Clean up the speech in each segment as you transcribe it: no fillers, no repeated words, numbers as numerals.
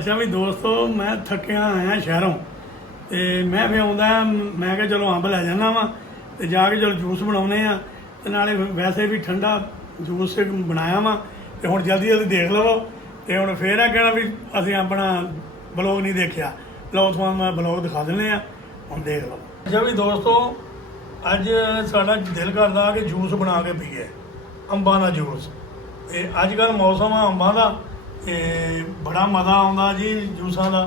अच्छा भी दोस्तों मैं थकिया आया शहरों तो मैं फिर आउंदा मैं क्या चलो अंब लै जाना वा तो जाके चलो जूस बनाने तो नाले वैसे भी ठंडा जूस बनाया वा तो हुण जल्दी जल्दी देख लवो तो हुण फिर कहना भी असीं अपना ब्लॉग नहीं देखा। लो तुहानूं मैं ब्लॉग दिखा दिंदे आ हुण देख लो। अच्छा भी दोस्तों अज साडा दिल करदा कि जूस बना के पीए अंबां दा जूस। ते अजकल मौसम आ अंबां दा ते बड़ा मज़ा आउंदा जी जूसां दा।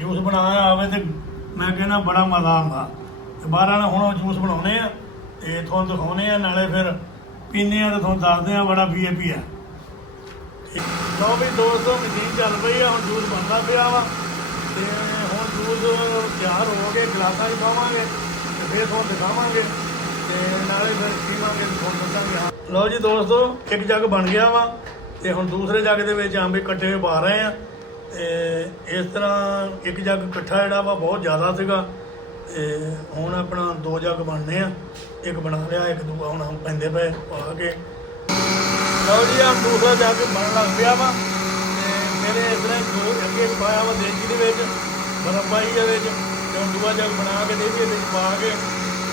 जूस बनाया आवे तो मैं कहना बड़ा मज़ा आउंदा। ते बाहर हुण जूस बनाउने आ ते तुहानूं दिखाउने आ नाले फिर पीने आ ते तुहानूं दसदे आ बड़ा VIP है। लो भी दोस्तों मशीन चल पई आ हुण जूस बनदा पिया वा ते हुण जूस तैयार हो गए गिलासां 'च पावांगे ते फिर तुहानूं दिखावांगे ते नाले फिर पीवांगे ते तुहानूं दस्सांगे। हाँ लो जी दोस्तों एक जग बन गया वा ते हुण दूसरे जग दे विच अंब इकट्ठे पा रहे हैं। ते इस तरह एक जग इकट्ठा जिहड़ा वा बहुत ज़्यादा सीगा ते हुण अपना दो जग बनने आ। एक बना लिया एक दूआ हुण हम पैंदे पे पा के। लो जी हम दूसरा जग बन लग पिया वा ते मेरे इस तरह अगे पाया वा देसी दे विच बर्फ पाई दे विच ते हुण दूआ जग बना के देसी दे पा के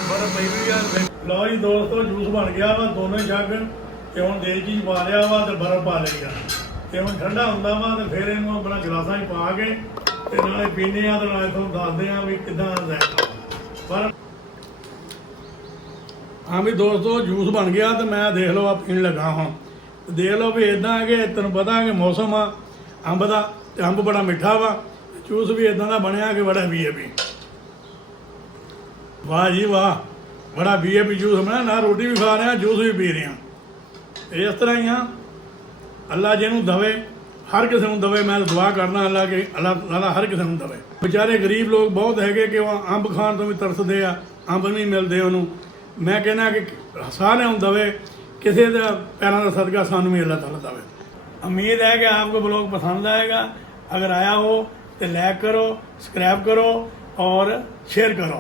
बर्फ पई हुई है। लो जी दोस्तों जूस बन गया वा दोनों जग ते हुण देसी पा लिया वा ते बर्फ पा ਲਈ आ ते हुण ठंडा हुंदा वा ते फिर इहनूं अपना गिलासां 'च पा के ते नाले पीने आ ते नाले तुहानूं दसदे आ भी किदां जायका पर। हाँ भी दोस्तों जूस बन गया तो मैं देख लो आप पीन लगा हाँ देख लो भी इदा है कि तेन पता है कि मौसम आ अंब का ते अंब बड़ा मिठा वा जूस भी इदा का बनया कि बड़ा VIP। वाह जी वाह बड़ा VIP जूस बना ना रोटी भी खा रहे हैं जूस भी पी रहे हैं। इस तरह ही हाँ अल्लाह जिन्हों दवे हर किसी को दवे। मैं दुआ करना अल्लाह के अल्लाह हर किसी को दवे। बेचारे गरीब लोग बहुत है कि वह अंब खाण तो भी तरसते आ अंब नहीं मिलते उन्होंने। मैं कहना कि सारे दवे किसी का पैरों का सदका सानू भी अल्लाह ताला दवे। उम्मीद है कि आपको ब्लॉग पसंद आएगा। अगर आया हो तो लाइक करो सब्सक्राइब करो और शेयर करो।